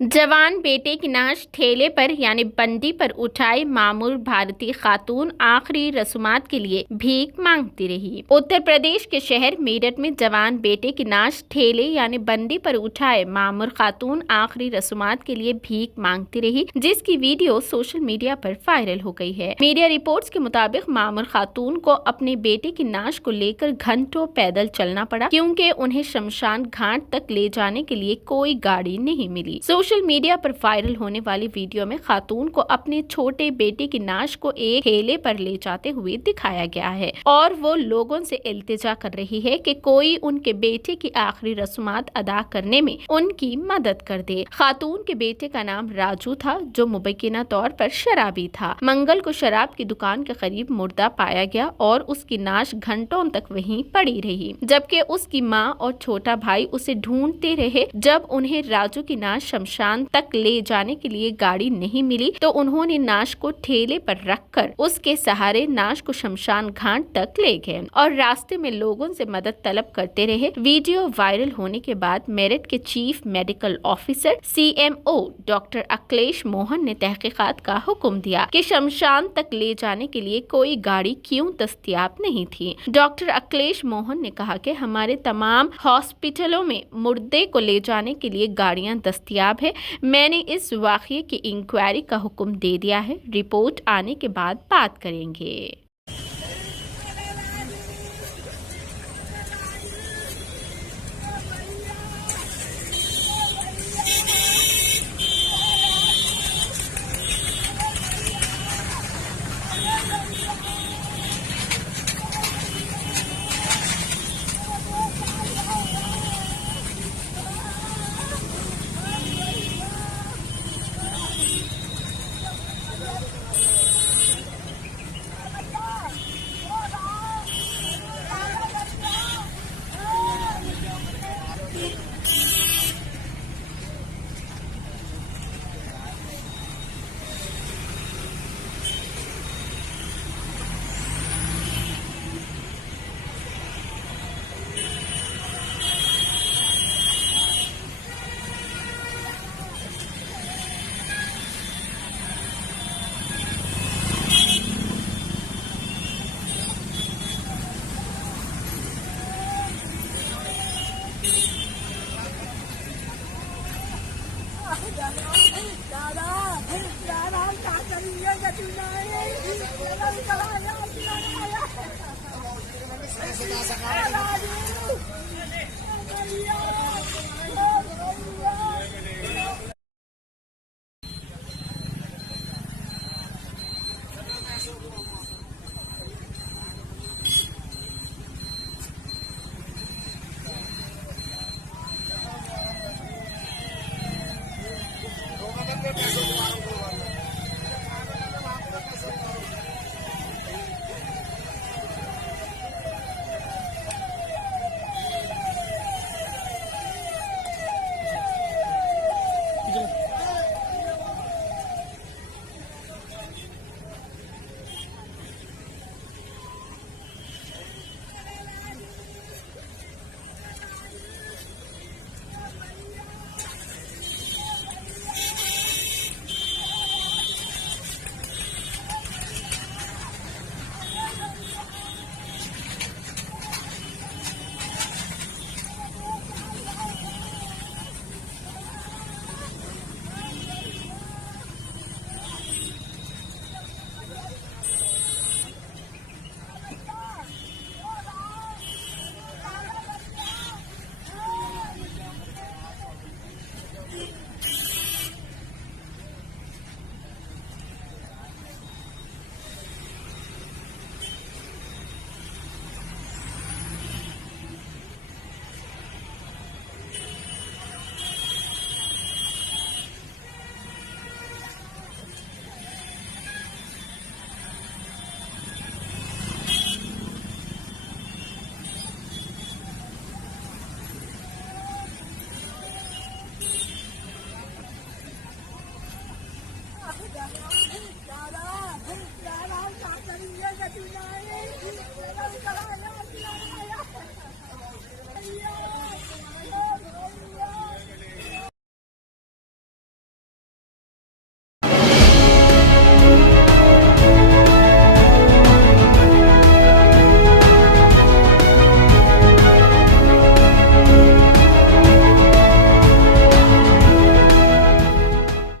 जवान बेटे की नाश ठेले पर यानी बंडी पर उठाए मामूर भारतीय खातून आखिरी रसूमात के लिए भीख मांगती रही। उत्तर प्रदेश के शहर मेरठ में जवान बेटे की नाश ठेले यानी बंडी पर उठाए मामूर खातून आखिरी रसूमात के लिए भीख मांगती रही, जिसकी वीडियो सोशल मीडिया पर वायरल हो गई है। मीडिया रिपोर्ट्स के मुताबिक मामूर खातून को अपने बेटे की नाश को लेकर घंटों पैदल चलना पड़ा, क्योंकि उन्हें शमशान घाट तक ले जाने के लिए कोई गाड़ी नहीं मिली। सोशल मीडिया पर वायरल होने वाली वीडियो में खातून को अपने छोटे बेटे की नाश को एक ठेले पर ले जाते हुए दिखाया गया है और वो लोगों से इल्तिजा कर रही है कि कोई उनके बेटे की आखिरी रस्मात अदा करने में उनकी मदद कर दे। खातून के बेटे का नाम राजू था, जो मुबैना तौर पर शराबी था। मंगल को शराब की दुकान के करीब मुर्दा पाया गया और उसकी नाश घंटों तक वहीं पड़ी रही, जबकि उसकी माँ और छोटा भाई उसे ढूंढते रहे। जब उन्हें राजू की नाश शमशान तक ले जाने के लिए गाड़ी नहीं मिली तो उन्होंने नाश को ठेले पर रखकर उसके सहारे नाश को शमशान घाट तक ले गए और रास्ते में लोगों से मदद तलब करते रहे। वीडियो वायरल होने के बाद मेरठ के chief medical officer CMO doctor Akhilesh Mohan ने तहकीकात का हुक्म दिया कि शमशान तक ले जाने के लिए कोई गाड़ी क्यों दस्तयाब नहीं थी। डॉक्टर अखिलेश मोहन ने कहा कि हमारे तमाम हॉस्पिटलों में मुर्दे को ले जाने के लिए गाड़ियां दस्तयाब है। मैंने इस वाक़ये की इंक्वायरी का हुक्म दे दिया है। रिपोर्ट आने के बाद बात करेंगे।